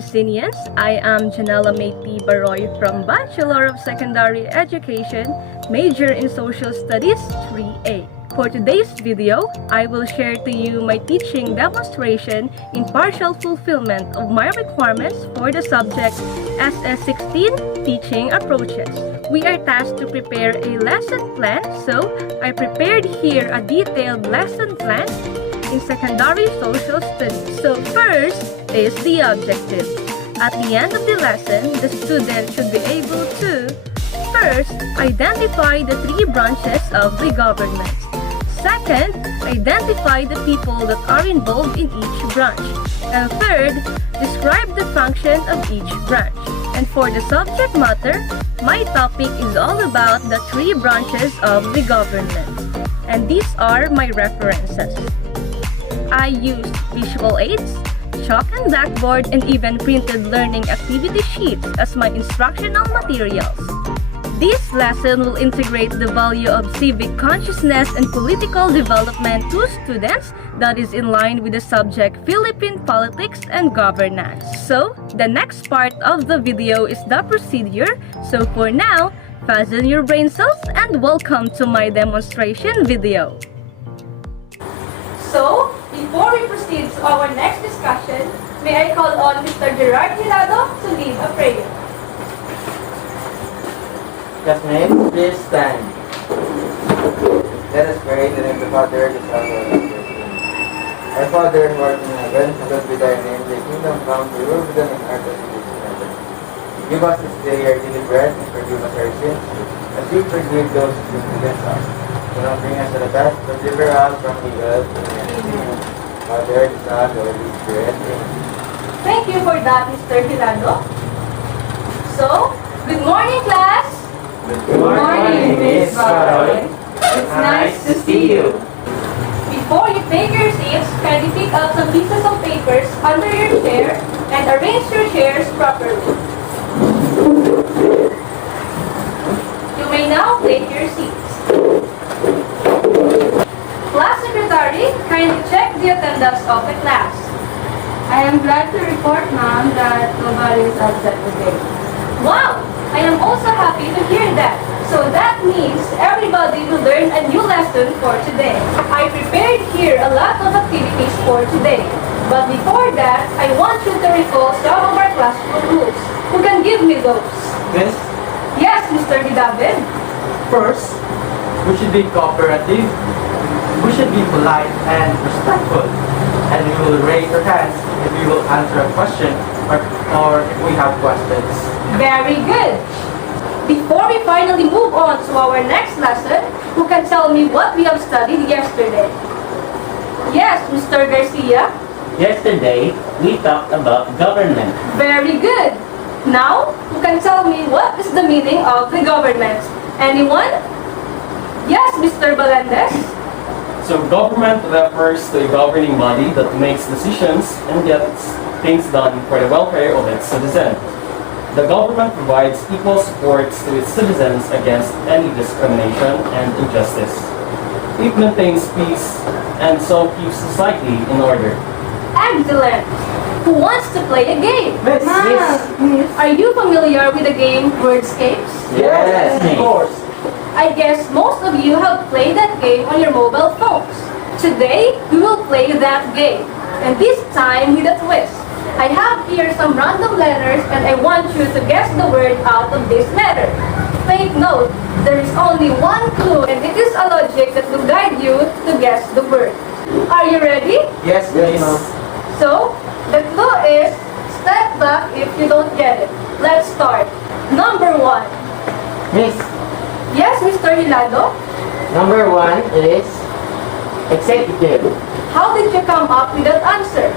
Asusinians. I am Janela Mayti Baroy from Bachelor of Secondary Education, major in Social Studies 3A. For today's video, I will share to you my teaching demonstration in partial fulfillment of my requirements for the subject SS16 Teaching Approaches. We are tasked to prepare a lesson plan, so I prepared here a detailed lesson plan in secondary social studies. So first is the objective. At the end of the lesson, the student should be able to first, identify the three branches of the government. Second, identify the people that are involved in each branch. And third, describe the function of each branch. And for the subject matter, my topic is all about the three branches of the government. And these are my references. I used visual aids, chalk and blackboard, and even printed learning activity sheets as my instructional materials. This lesson will integrate the value of civic consciousness and political development to students that is in line with the subject Philippine politics and governance. So, the next part of the video is the procedure. So for now, fasten your brain cells and welcome to my demonstration video. So, before we proceed to our next discussion, may I call on Mr. Gerard Hilado to lead a prayer. Classmates, please stand. Let us pray in the name of the Father, the Son, and the Holy Spirit. Our Father, who art in heaven, hallowed be thy name. Thy kingdom come, thy will be done on earth as it is in heaven. Give us this day our daily bread, and forgive us our sins, as we forgive those who sin against us. Do not bring us to the test, but deliver us from evil. Amen. Father, the Son, and the Holy Spirit. Amen. Thank you for that, Mr. Hilado. So, good morning, class. Good morning, Miss Baroy. It's nice to see you. Before you take your seats, kindly pick up some pieces of papers under your chair and arrange your chairs properly. You may now take your seats. Class Secretary, kindly check the attendance of the class. I am glad to report, ma'am, that nobody is upset today. Wow! I am also happy to hear that. So that means everybody will learn a new lesson for today. I prepared here a lot of activities for today. But before that, I want you to recall some of our classroom rules. Who can give me those? Miss, Yes, Mr. David. first, we should be cooperative, we should be polite and respectful, and we will raise our hands if we will answer a question or if we have questions. Very good. Before we finally move on to our next lesson, who can tell me what we have studied yesterday? Yes, Mr. Garcia. Yesterday, we talked about government. Very good. Now, who can tell me what is the meaning of the government? Anyone? Yes, Mr. Melendez. So government refers to a governing body that makes decisions and gets things done for the welfare of its citizens. The government provides equal support to its citizens against any discrimination and injustice. It maintains peace and so keeps society in order. Excellent. Who wants to play a game? Miss, Miss, Are you familiar with the game Wordscapes? Yes, of course. I guess most of you have played that game on your mobile phones. Today, we will play that game. And this time with a twist. I have here some random letters and I want you to guess the word out of this letter. Take note, there is only one clue and it is a logic that will guide you to guess the word. Are you ready? Yes, Miss. So, the clue is step back if you don't get it. Let's start. Number 1. Miss, Yes, Mr. Hilado? number 1 is executive. How did you come up with that answer?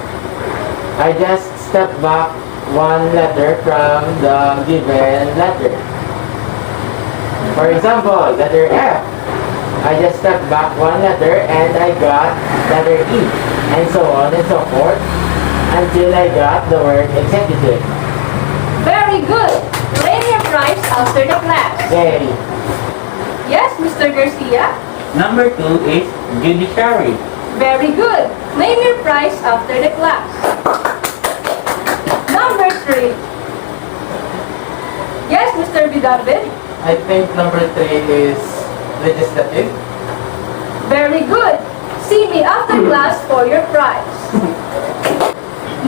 I just stepped back one letter from the given letter. For example, letter F. I just stepped back one letter and I got letter E. And so on and so forth until I got the word executive. Very good. Claim your prize after the class. Yay! Yes, Mr. Garcia? Number 2 is judiciary. Very good. Claim your prize after the class. Number rate. Yes, Mr. Bidabid? I think number 3 is legislative. Very good. See me after class for your prize.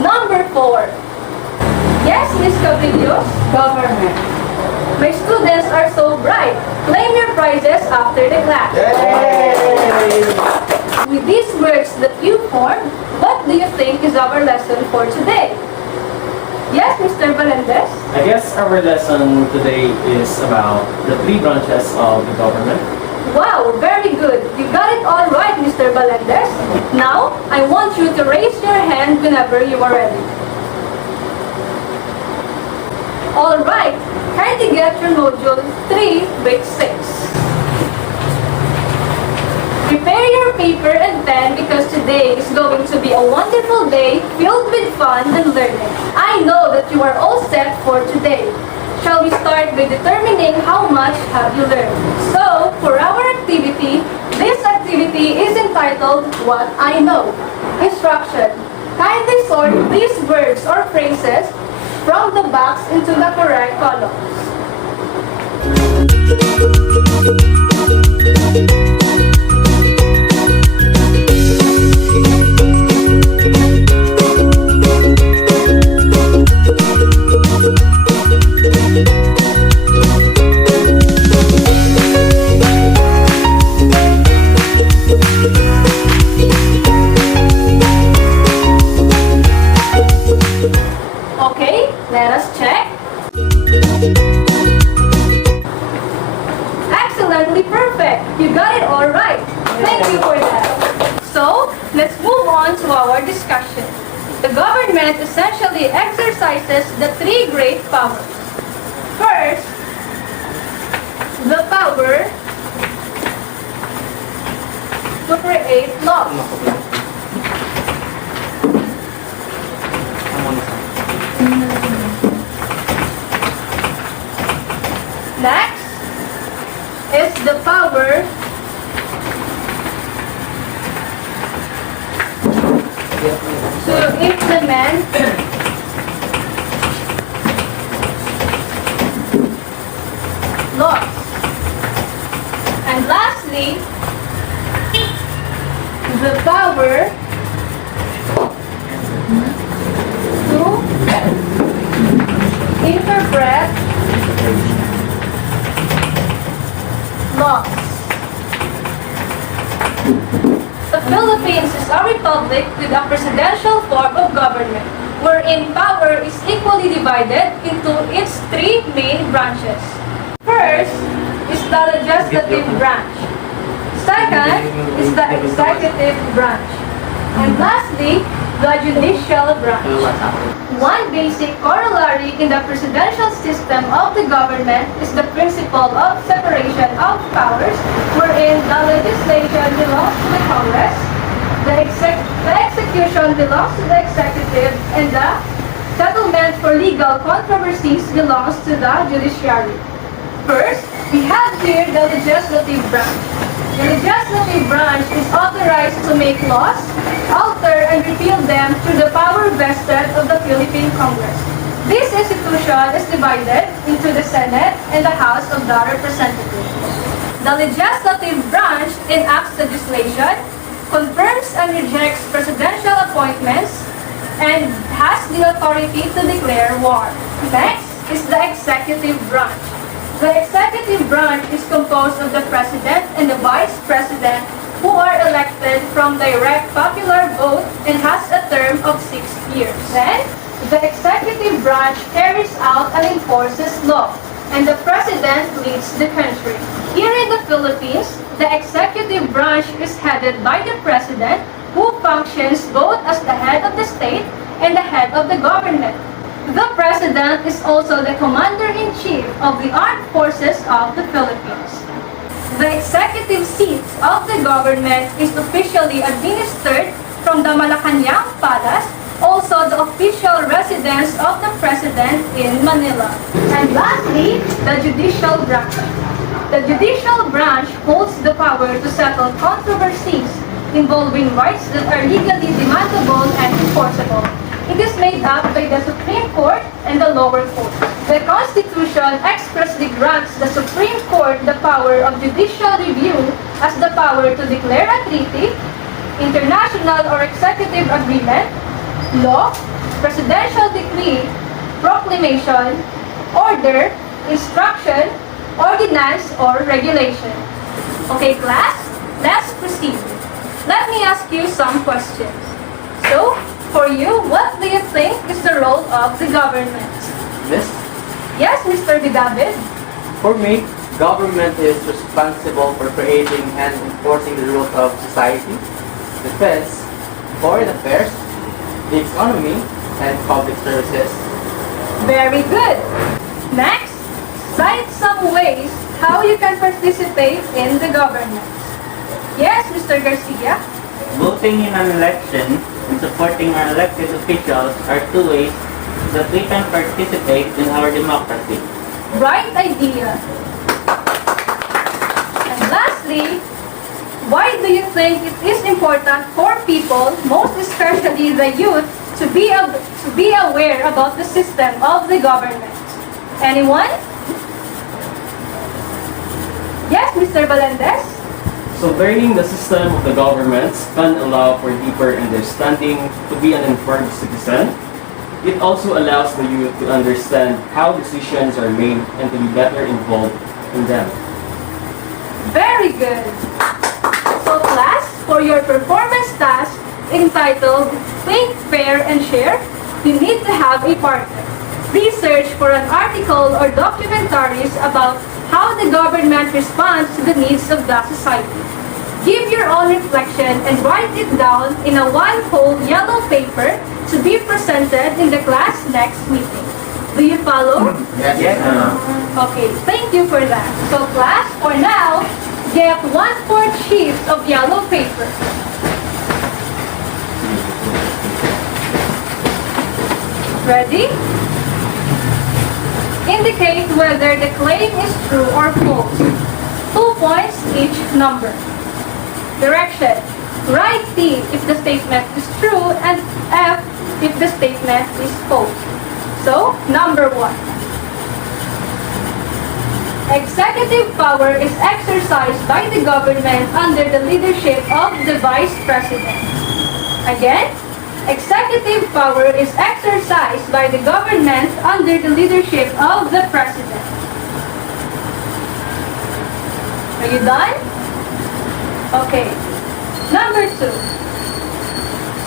Number 4. Yes, Miss Cabrillos? Government. My students are so bright. Claim your prizes after the class. Yay! With these words that you formed, what do you think is our lesson for today? Yes, Mr. Melendez? I guess our lesson today is about the 3 branches of the government. Wow, very good. You got it all right, Mr. Melendez. Now, I want you to raise your hand whenever you are ready. All right, kindly get your module 3, week 6. Prepare your paper and pen because today is going to be a wonderful day filled with fun and learning. I know that you are all set for today. Shall we start with determining how much have you learned? So, for our activity, this activity is entitled What I Know. Instruction. Kindly sort these words or phrases from the box into the correct columns. Okay, let us check. Excellently perfect. You got it all right. Thank you for that. So, let's move on to our discussion. The government essentially exercises the 3 great powers. First, the power to create laws. Next is the power to implement laws. And lastly, the power to interpret laws. The Philippines is a republic with a presidential form of government, wherein power is equally divided into its 3 main branches. First is the legislative branch. Second is the executive branch. And lastly, the judicial branch. One basic corollary in the presidential system of the government is the principle of separation of powers, wherein the legislation belongs to the Congress, the execution belongs to the executive, and the settlement for legal controversies belongs to the judiciary. First, we have here the legislative branch. The legislative branch is authorized to make laws, alter and repeal them through the power vested of the Philippine Congress. This institution is divided into the Senate and the House of the Representatives. The legislative branch enacts legislation, confirms and rejects presidential appointments, and has the authority to declare war. Next is the executive branch. The executive branch is composed of the president and the vice president, who are elected from direct popular vote and has a term of 6 years. Then, the executive branch carries out and enforces law, and the president leads the country. Here in the Philippines, the executive branch is headed by the president, who functions both as the head of the state and the head of the government. The President is also the Commander-in-Chief of the Armed Forces of the Philippines. The executive seat of the government is officially administered from the Malacanang Palace, also the official residence of the President in Manila. And lastly, the judicial branch. The judicial branch holds the power to settle controversies involving rights that are legally demandable and enforceable. It It is made up by the Supreme Court and the lower court. The Constitution expressly grants the Supreme Court the power of judicial review as the power to declare a treaty, international or executive agreement, law, presidential decree, proclamation, order, instruction, ordinance, or regulation. Okay, class, let's proceed. Let me ask you some questions. So, for you, what do you think is the role of the government? Miss, Yes, Mr. Vidabid? for me, government is responsible for creating and enforcing the rules of society, defense, foreign affairs, the economy, and public services. Very good. Next, cite some ways how you can participate in the government. Yes, Mr. Garcia? Voting in an election and supporting our elected officials are two ways that we can participate in our democracy. Right idea. And lastly, why do you think it is important for people, most especially the youth, to be aware about the system of the government? Anyone? Yes, Mr. Valendes? So learning the system of the governments can allow for deeper understanding to be an informed citizen. It also allows the youth to understand how decisions are made and to be better involved in them. Very good. So class, for your performance task entitled Think, Fair, and Share, you need to have a partner. Research for an article or documentaries about how the government responds to the needs of the society. Give your own reflection and write it down in a one-whole yellow paper to be presented in the class next meeting. Do you follow? Yes, ma'am. Okay, thank you for that. So class, for now, get 1/4 sheet of yellow paper. Ready? Indicate whether the claim is true or false. 2 points each number. Direction. Write T if the statement is true and F if the statement is false. So, number 1. Executive power is exercised by the government under the leadership of the Vice President. Again, executive power is exercised by the government under the leadership of the President. Are you done? Okay. Number 2.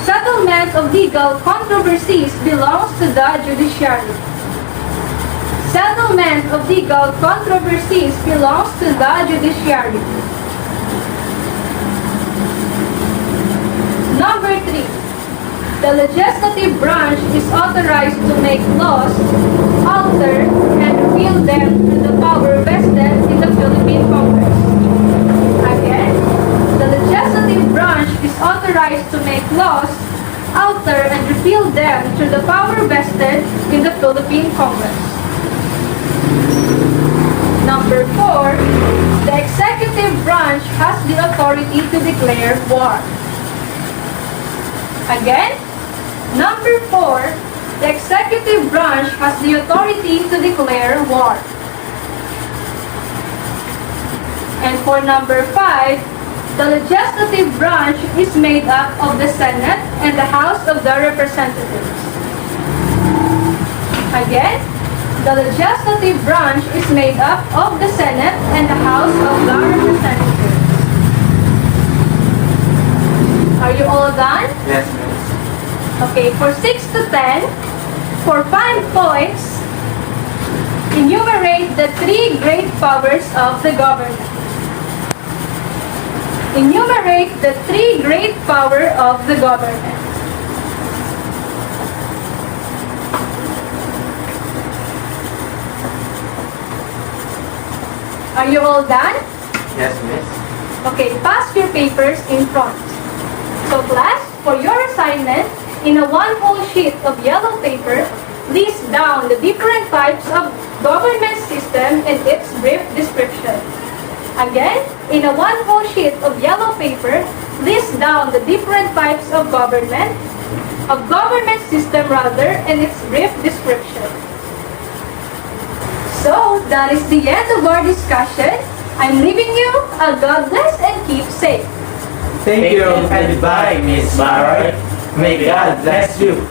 Settlement of legal controversies belongs to the judiciary. Settlement of legal controversies belongs to the judiciary. Number 3. The legislative branch is authorized to make laws, alter, and repeal them through the power vested in the Philippine Congress. Again, the legislative branch is authorized to make laws, alter, and repeal them through the power vested in the Philippine Congress. Number 4, the executive branch has the authority to declare war. Again, number 4, the executive branch has the authority to declare war. And for number 5, the legislative branch is made up of the Senate and the House of the Representatives. Again, the legislative branch is made up of the Senate and the House of the Representatives. Are you all done? Yes, ma'am. Okay, for 6 to 10, for 5 points, enumerate the 3 great powers of the government. Enumerate the 3 great powers of the government. Are you all done? Yes, miss. Okay, pass your papers in front. So class, for your assignment, in a one-whole sheet of yellow paper, list down the different types of government system and its brief description. Again, in a one-whole sheet of yellow paper, list down the different types of government, of government system rather in its brief description. So, that is the end of our discussion. I'm leaving you. God bless and keep safe. Thank you and goodbye, Miss Baroy. May God bless you.